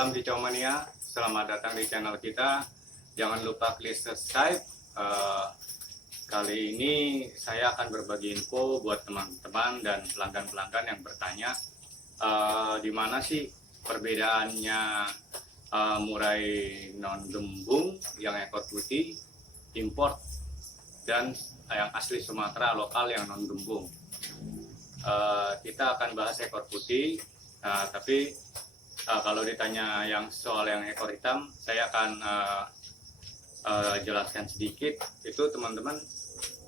Salam Kicau Mania, selamat datang di channel kita. Jangan lupa klik subscribe. Kali ini saya akan berbagi info buat teman-teman dan pelanggan-pelanggan yang bertanya di mana sih perbedaannya murai non gembung yang ekor putih import dan yang asli Sumatera lokal yang non gembung. Kita akan bahas ekor putih, tapi kalau ditanya yang soal yang ekor hitam, saya akan jelaskan sedikit. Itu teman-teman,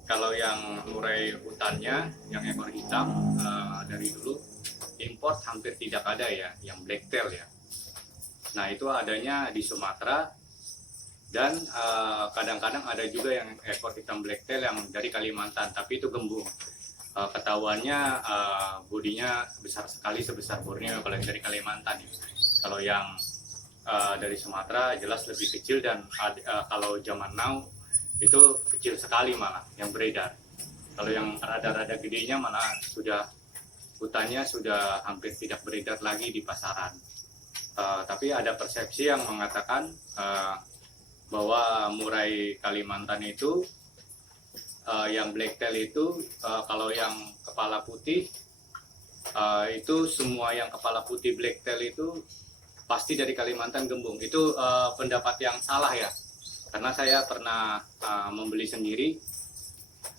kalau yang murai hutannya yang ekor hitam dari dulu import hampir tidak ada ya, yang blacktail ya. Nah itu adanya di Sumatera, dan kadang-kadang ada juga yang ekor hitam blacktail yang dari Kalimantan, tapi itu gembung. Ketahuannya bodinya besar sekali, sebesar Borneo kalau yang dari Kalimantan. Kalau yang dari Sumatera jelas lebih kecil, dan kalau zaman now itu kecil sekali malah yang beredar. Kalau yang rada-rada gedenya malah sudah hutannya sudah hampir tidak beredar lagi di pasaran. Tapi ada persepsi yang mengatakan bahwa murai Kalimantan itu yang blacktail itu kalau yang kepala putih itu semua yang kepala putih blacktail itu pasti dari Kalimantan gembung. Itu pendapat yang salah ya, karena saya pernah membeli sendiri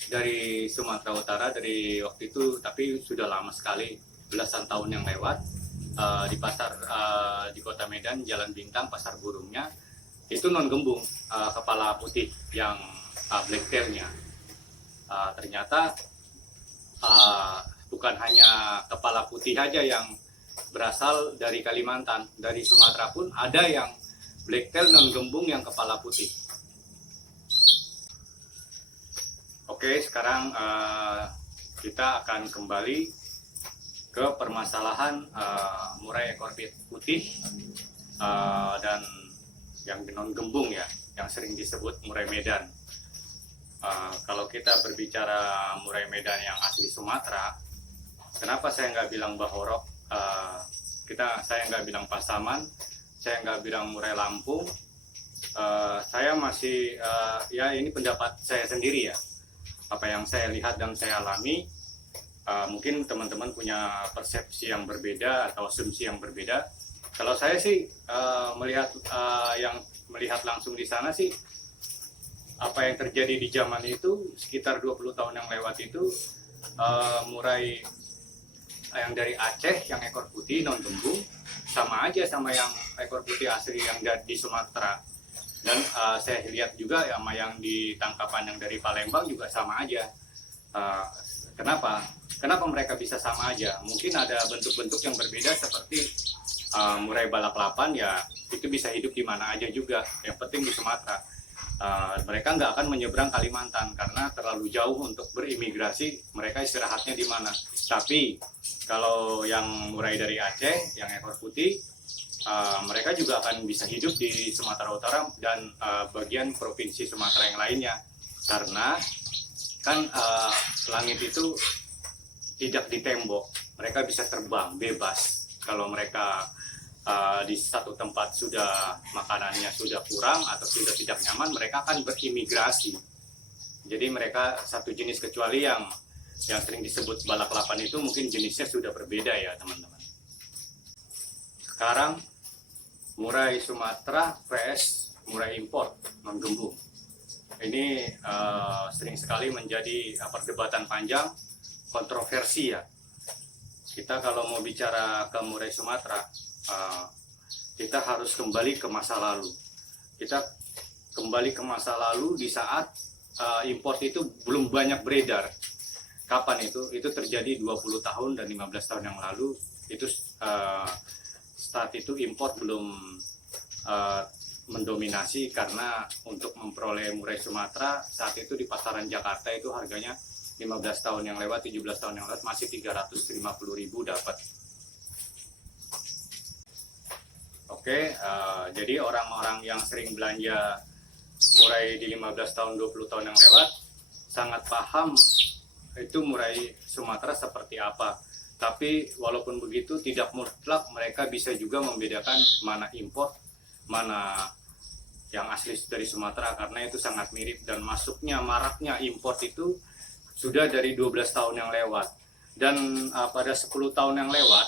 dari Sumatera Utara dari waktu itu, tapi sudah lama sekali, belasan tahun yang lewat, di pasar di Kota Medan, Jalan Bintang, pasar burungnya itu non gembung kepala putih yang blacktailnya. Ternyata bukan hanya kepala putih aja yang berasal dari Kalimantan, dari Sumatera pun ada yang blacktail non gembung yang kepala putih. Oke, sekarang kita akan kembali ke permasalahan murai ekor putih dan yang non gembung ya, yang sering disebut murai Medan. Kalau kita berbicara murai Medan yang asli Sumatera, kenapa saya nggak bilang bahorok, saya nggak bilang pasaman, saya nggak bilang murai Lampung, saya masih ya ini pendapat saya sendiri ya, apa yang saya lihat dan saya alami. Mungkin teman-teman punya persepsi yang berbeda atau asumsi yang berbeda. Kalau saya sih melihat langsung di sana sih, apa yang terjadi di zaman itu sekitar 20 tahun yang lewat itu, murai yang dari Aceh yang ekor putih non gembung sama aja sama yang ekor putih asli yang di Sumatera. Dan saya lihat juga sama yang di tangkapan yang dari Palembang juga sama aja. Kenapa mereka bisa sama aja? Mungkin ada bentuk-bentuk yang berbeda, seperti murai balaklapan ya, itu bisa hidup di mana aja juga, yang penting di Sumatera. Mereka nggak akan menyeberang Kalimantan karena terlalu jauh untuk berimigrasi. Mereka istirahatnya di mana. Tapi kalau yang murai dari Aceh yang ekor putih, mereka juga akan bisa hidup di Sumatera Utara dan bagian provinsi Sumatera yang lainnya, karena kan langit itu tidak ditembok. Mereka bisa terbang bebas. Kalau mereka di satu tempat sudah makanannya sudah kurang atau sudah tidak nyaman, mereka akan berimigrasi. Jadi mereka satu jenis, kecuali yang sering disebut balaklapan itu mungkin jenisnya sudah berbeda ya teman-teman. Sekarang murai Sumatera vs murai import non gembung. Ini sering sekali menjadi perdebatan panjang, kontroversi ya. Kita kalau mau bicara ke murai Sumatera, kita harus kembali ke masa lalu. Kita kembali ke masa lalu di saat import itu belum banyak beredar. Kapan itu? Itu terjadi 20 tahun dan 15 tahun yang lalu. Itu saat itu import belum mendominasi, karena untuk memperoleh murai Sumatera saat itu di pasaran Jakarta itu harganya 15 tahun yang lewat, 17 tahun yang lewat masih 350.000 dapat. Oke, jadi orang-orang yang sering belanja murai di 15 tahun, 20 tahun yang lewat sangat paham itu murai Sumatera seperti apa. Tapi walaupun begitu tidak mutlak mereka bisa juga membedakan mana impor, mana yang asli dari Sumatera, karena itu sangat mirip. Dan masuknya maraknya impor itu sudah dari 12 tahun yang lewat. Dan pada 10 tahun yang lewat,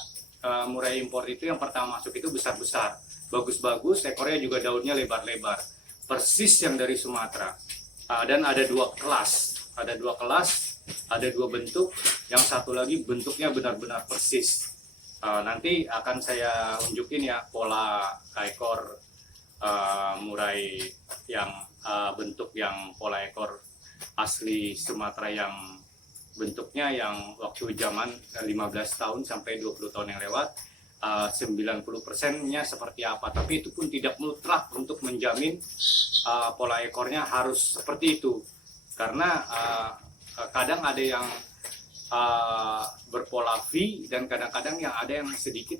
murai impor itu yang pertama masuk itu besar-besar, bagus-bagus, ekornya juga daunnya lebar-lebar, persis yang dari Sumatera. Dan ada dua kelas, ada dua bentuk, yang satu lagi bentuknya benar-benar persis. Nanti akan saya unjukin ya pola ekor murai yang bentuk yang pola ekor asli Sumatera yang bentuknya yang waktu zaman 15 tahun sampai 20 tahun yang lewat, 90%-nya seperti apa. Tapi itu pun tidak mutlak untuk menjamin pola ekornya harus seperti itu, karena kadang ada yang berpola V dan kadang-kadang yang ada yang sedikit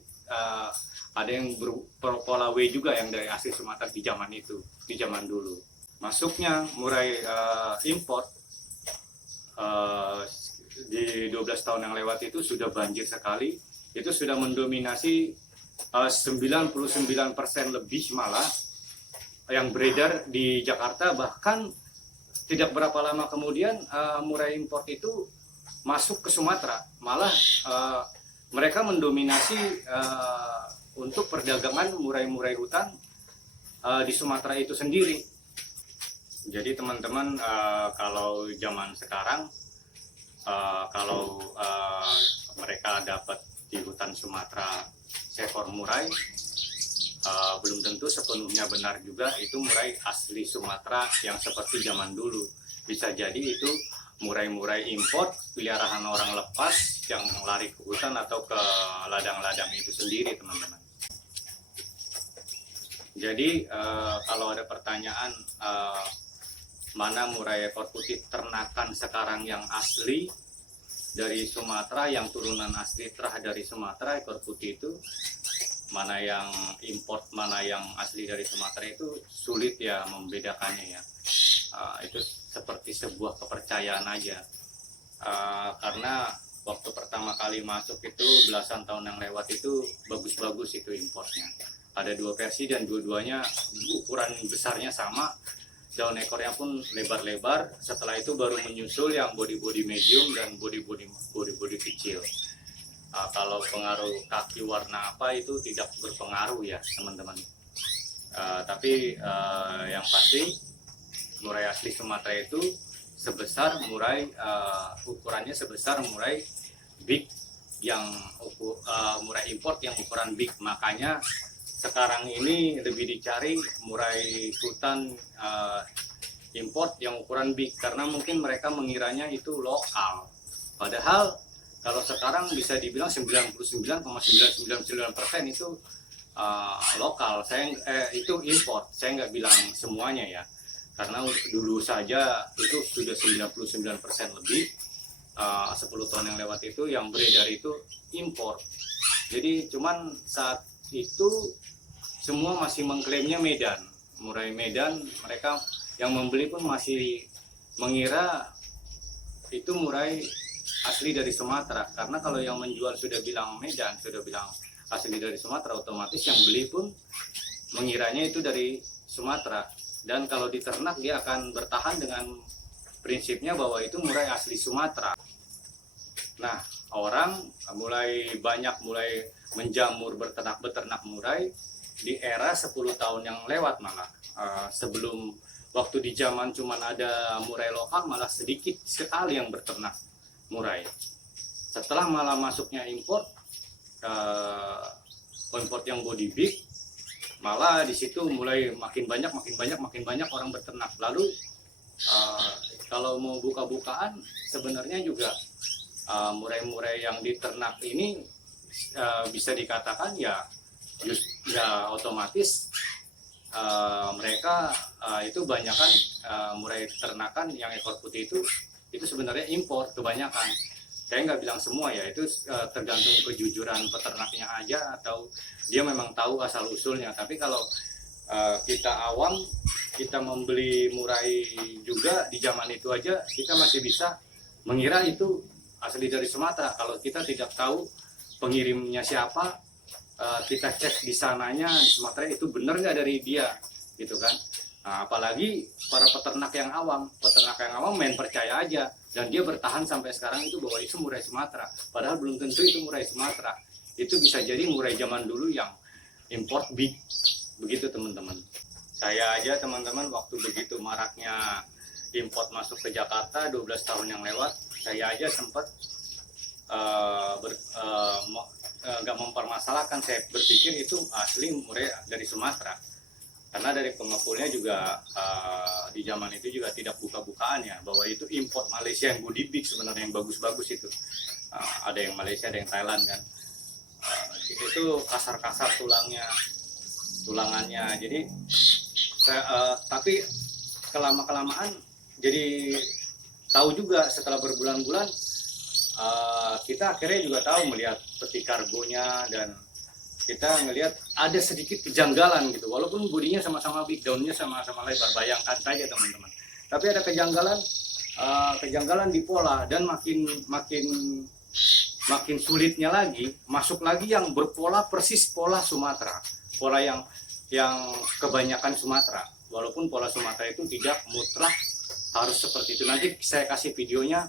ada yang berpola W juga yang dari asli Sumatera di zaman itu, di zaman dulu. Masuknya murai import di 12 tahun yang lewat itu sudah banjir sekali, itu sudah mendominasi 99% lebih malah yang beredar di Jakarta. Bahkan tidak berapa lama kemudian murai import itu masuk ke Sumatera, malah mereka mendominasi untuk perdagangan murai-murai hutan di Sumatera itu sendiri. Jadi teman-teman, kalau zaman sekarang kalau mereka dapat di hutan Sumatera seekor murai, belum tentu sepenuhnya benar juga itu murai asli Sumatera yang seperti zaman dulu. Bisa jadi itu murai-murai import peliharaan orang lepas yang lari ke hutan atau ke ladang-ladang itu sendiri, teman-teman. Jadi kalau ada pertanyaan mana murai ekor putih ternakan sekarang yang asli dari Sumatera, yang turunan asli terah dari Sumatera ekor putih itu, mana yang import, mana yang asli dari Sumatera, itu sulit ya membedakannya ya. Itu seperti sebuah kepercayaan aja. Karena waktu pertama kali masuk itu belasan tahun yang lewat itu bagus-bagus itu importnya. Ada dua versi dan dua-duanya ukuran besarnya sama, daun ekornya pun lebar-lebar. Setelah itu baru menyusul yang body-body medium dan body-body kecil. Kalau pengaruh kaki warna apa itu tidak berpengaruh ya teman-teman. Tapi yang pasti murai asli Sumatera itu sebesar murai ukurannya sebesar murai big, yang murai import yang ukuran big. Makanya sekarang ini lebih dicari murai hutan import yang ukuran big, karena mungkin mereka mengiranya itu lokal. Padahal kalau sekarang bisa dibilang 99,999% itu lokal. Itu import. Saya nggak bilang semuanya ya, karena dulu saja itu sudah 99% lebih. 10 tahun yang lewat itu yang beredar itu impor. Jadi cuman saat itu semua masih mengklaimnya Medan, murai Medan. Mereka yang membeli pun masih mengira itu murai asli dari Sumatera, karena kalau yang menjual sudah bilang Medan, sudah bilang asli dari Sumatera, otomatis yang beli pun mengiranya itu dari Sumatera. Dan kalau diternak dia akan bertahan dengan prinsipnya bahwa itu murai asli Sumatera. Nah, orang mulai menjamur beternak murai di era 10 tahun yang lewat malah. Sebelum waktu di zaman cuman ada murai lokal, malah sedikit sekali yang berternak murai. Setelah malah masuknya import yang body big, malah di situ mulai makin banyak orang berternak. Lalu kalau mau buka-bukaan, sebenarnya juga murai-murai yang diternak ini bisa dikatakan ya otomatis mereka itu banyakan murai ternakan yang ekor putih itu sebenarnya impor kebanyakan. Saya nggak bilang semua ya, itu tergantung kejujuran peternaknya aja, atau dia memang tahu asal usulnya. Tapi kalau kita awam, kita membeli murai juga di zaman itu aja, kita masih bisa mengira itu asli dari Sumatera kalau kita tidak tahu pengirimnya siapa, kita cek di sananya di Sumatera itu benar nggak dari dia gitu kan. Nah, apalagi para peternak yang awam main percaya aja, dan dia bertahan sampai sekarang itu bahwa itu murai Sumatera, padahal belum tentu itu murai Sumatera. Itu bisa jadi murai zaman dulu yang import big, begitu teman-teman. Saya aja teman-teman, waktu begitu maraknya import masuk ke Jakarta 12 tahun yang lewat, saya aja sempat nggak mempermasalahkan. Saya berpikir itu asli murai dari Sumatera, karena dari pengepulnya juga di zaman itu juga tidak buka-bukaan ya, bahwa itu import Malaysia yang goodie big sebenarnya, yang bagus-bagus itu. Ada yang Malaysia, ada yang Thailand kan. Itu kasar-kasar tulangannya. Jadi tapi kelama-kelamaan jadi tahu juga setelah berbulan-bulan, kita akhirnya juga tahu melihat peti kargonya, dan kita ngelihat ada sedikit kejanggalan gitu, walaupun bodinya sama-sama big, daunnya sama-sama lebar, bayangkan saja teman-teman. Tapi ada kejanggalan di pola, dan makin sulitnya lagi masuk lagi yang berpola persis pola Sumatera, pola yang kebanyakan Sumatera, walaupun pola Sumatera itu tidak mutlak harus seperti itu. Nanti saya kasih videonya,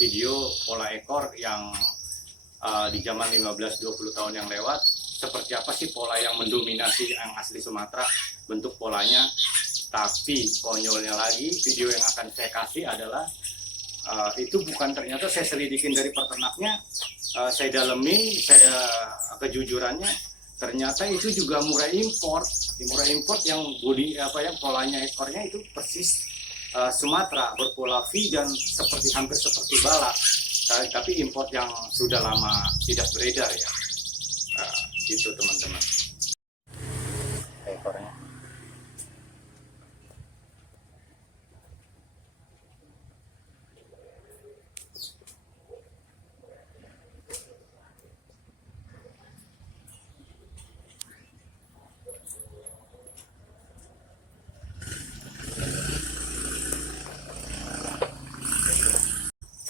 video pola ekor yang di zaman 15-20 tahun yang lewat, seperti apa sih pola yang mendominasi yang asli Sumatera bentuk polanya. Tapi konyolnya lagi, video yang akan saya kasih adalah itu bukan, ternyata saya selidikin dari peternaknya, saya dalemin, kejujurannya ternyata itu juga murai import yang polanya ekornya itu persis Sumatera, berpola V dan hampir seperti balak, tapi import yang sudah lama tidak beredar ya. Gitu teman-teman. Ekornya.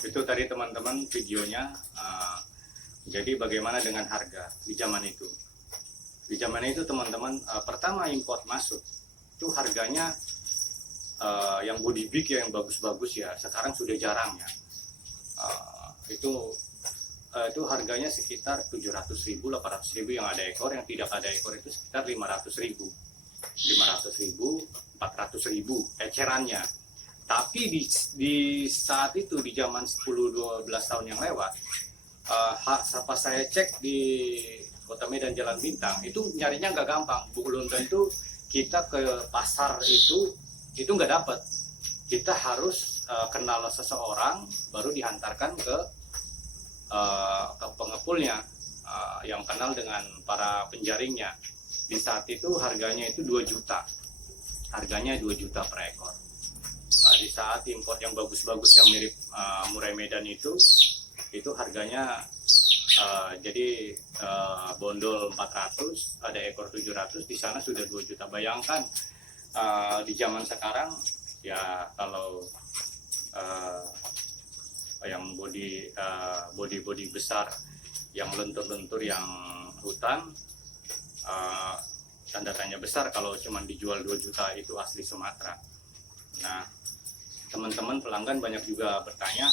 Itu tadi teman-teman videonya. Jadi bagaimana dengan harga di zaman itu? Di zaman itu teman-teman, pertama import masuk itu harganya yang body big ya, yang bagus-bagus ya, sekarang sudah jarang ya. Itu harganya sekitar 700.000, 800.000 yang ada ekor, yang tidak ada ekor itu sekitar 500.000, 400.000 ecerannya. Tapi di saat itu, di zaman 10-12 tahun yang lewat, pas saya cek di Kota Medan Jalan Bintang, itu nyarinya nggak gampang. Belum tentu kita ke pasar itu nggak dapat. Kita harus kenal seseorang, baru dihantarkan ke pengepulnya, yang kenal dengan para penjaringnya. Di saat itu harganya itu 2 juta. Harganya 2 juta per ekor. Di saat import yang bagus-bagus yang mirip murai Medan itu harganya jadi bondol 400, ada ekor 700, di sana sudah 2 juta. Bayangkan di zaman sekarang ya, kalau yang body besar, yang lentur-lentur, yang hutan, tanda tanya besar kalau cuma dijual 2 juta itu asli Sumatera. Nah, teman-teman pelanggan banyak juga bertanya,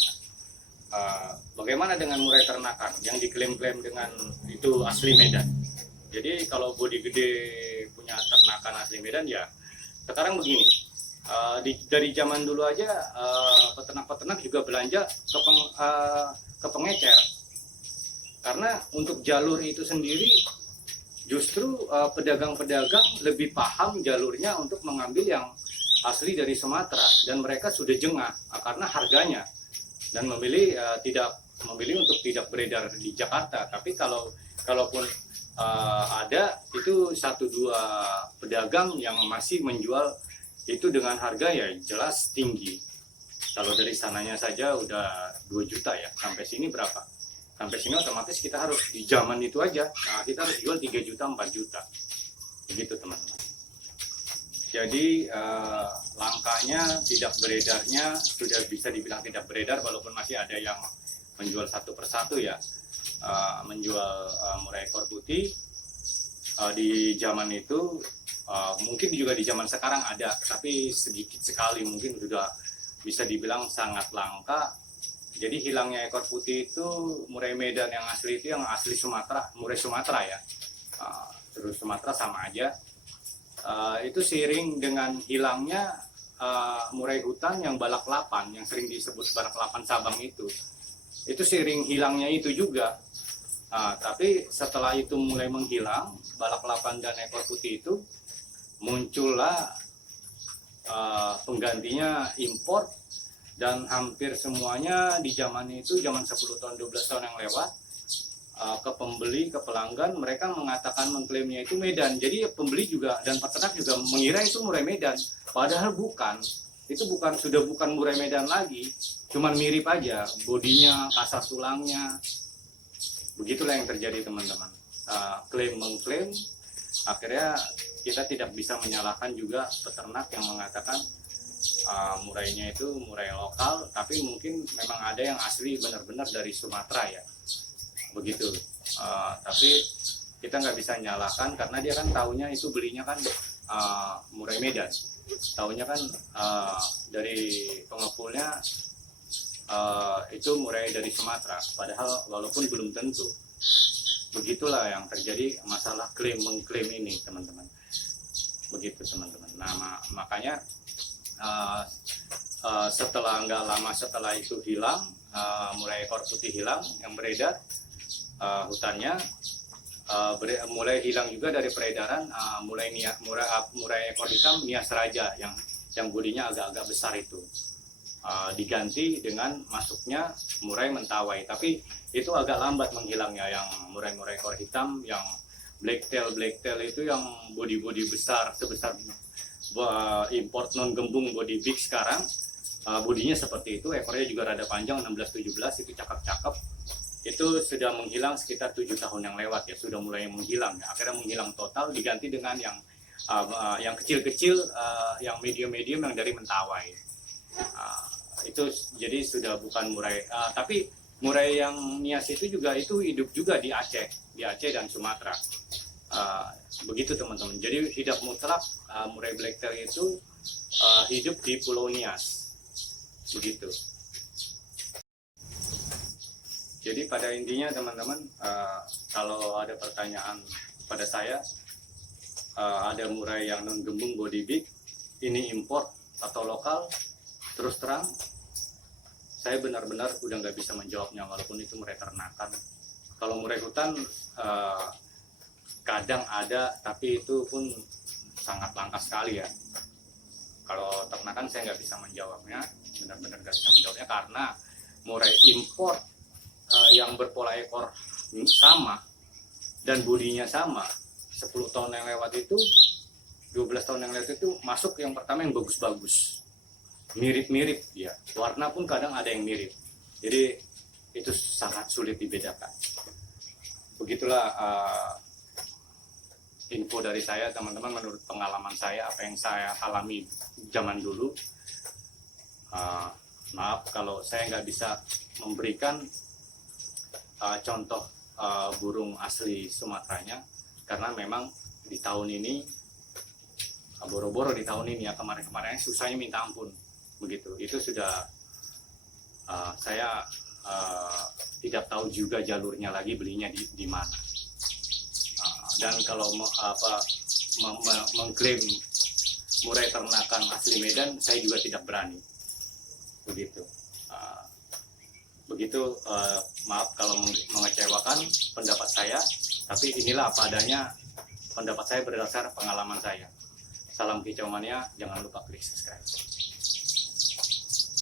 bagaimana dengan murai ternakan yang diklaim-klaim dengan itu asli Medan. Jadi kalau bodi gede punya ternakan asli Medan ya, sekarang begini, dari zaman dulu aja peternak-peternak juga belanja ke pengecer, karena untuk jalur itu sendiri justru pedagang-pedagang lebih paham jalurnya untuk mengambil yang asli dari Sumatera, dan mereka sudah jengah karena harganya, dan tidak memilih untuk tidak beredar di Jakarta. Tapi kalaupun ada itu 1-2 pedagang yang masih menjual itu dengan harga ya jelas tinggi. Kalau dari sananya saja udah 2 juta ya, sampai sini berapa? Sampai sini otomatis kita harus di zaman itu aja, kita harus jual 3 juta, 4 juta, begitu teman-teman. Jadi langkanya, tidak beredarnya sudah bisa dibilang tidak beredar, walaupun masih ada yang menjual satu persatu ya, menjual murai ekor putih. Di zaman itu mungkin juga di zaman sekarang ada, tapi sedikit sekali, mungkin sudah bisa dibilang sangat langka. Jadi hilangnya ekor putih itu murai Medan yang asli itu yang asli Sumatera, murai Sumatera ya. Terus Sumatera sama aja. Itu seiring dengan hilangnya murai hutan yang balaklapan, yang sering disebut balaklapan Sabang itu seiring hilangnya itu juga. Tapi setelah itu mulai menghilang, balaklapan dan ekor putih itu, muncullah penggantinya impor, dan hampir semuanya di zaman itu, zaman 10 tahun 12 tahun yang lewat, ke pembeli, ke pelanggan, mereka mengatakan, mengklaimnya itu Medan. Jadi pembeli juga dan peternak juga mengira itu murai Medan, padahal bukan. Itu sudah bukan murai Medan lagi, cuman mirip aja, bodinya, kasar tulangnya. Begitulah yang terjadi teman-teman. Klaim mengklaim, akhirnya kita tidak bisa menyalahkan juga peternak yang mengatakan murainya itu murai lokal, tapi mungkin memang ada yang asli benar-benar dari Sumatera ya, begitu. Tapi kita nggak bisa nyalahkan karena dia kan taunya itu belinya kan murai Medan, taunya kan dari pengepulnya itu murai dari Sumatera, padahal walaupun belum tentu. Begitulah yang terjadi masalah klaim mengklaim ini teman-teman, begitu teman-teman. Nah makanya nggak lama setelah itu hilang, murai ekor putih hilang yang beredar, hutannya mulai hilang juga dari peredaran, murai ekor hitam Nias Raja yang bodinya agak-agak besar itu. Diganti dengan masuknya murai Mentawai, tapi itu agak lambat menghilangnya. Yang murai-murai ekor hitam yang black tail itu yang body besar sebesar import non gembung body big sekarang, bodinya seperti itu, ekornya juga rada panjang 16-17, itu cakep-cakep. Itu sudah menghilang sekitar 7 tahun yang lewat ya, sudah mulai menghilang ya. Akhirnya menghilang total, diganti dengan yang kecil-kecil, yang medium-medium yang dari Mentawai. Itu jadi sudah bukan murai, tapi murai yang Nias itu hidup juga di Aceh dan Sumatera. Begitu teman-teman. Jadi hidup mutlak murai black tail itu hidup di Pulau Nias, begitu. Jadi pada intinya teman-teman, kalau ada pertanyaan pada saya, ada murai yang non gembung body big, ini import atau lokal, terus terang saya benar-benar udah nggak bisa menjawabnya, walaupun itu murai ternakan. Kalau murai hutan kadang ada, tapi itu pun sangat langka sekali ya. Kalau ternakan saya nggak bisa menjawabnya, benar-benar nggak bisa menjawabnya, karena murai impor yang berpola ekor sama dan bodinya sama, 10 tahun yang lewat itu, 12 tahun yang lewat itu, masuk yang pertama yang bagus-bagus, mirip-mirip ya, warna pun kadang ada yang mirip. Jadi itu sangat sulit dibedakan. Begitulah info dari saya teman-teman, menurut pengalaman saya, apa yang saya alami zaman dulu. Maaf kalau saya nggak bisa memberikan contoh burung asli Sumateranya, karena memang di tahun ini, boro-boro di tahun ini ya, kemarin-kemarin susahnya minta ampun. Begitu, itu sudah saya tidak tahu juga jalurnya lagi belinya di mana. Dan kalau mengklaim murai ternakan asli Medan, saya juga tidak berani. Begitu. Maaf kalau mengecewakan pendapat saya, tapi inilah apa adanya, pendapat saya berdasar pengalaman saya. Salam kicau mania, jangan lupa klik subscribe.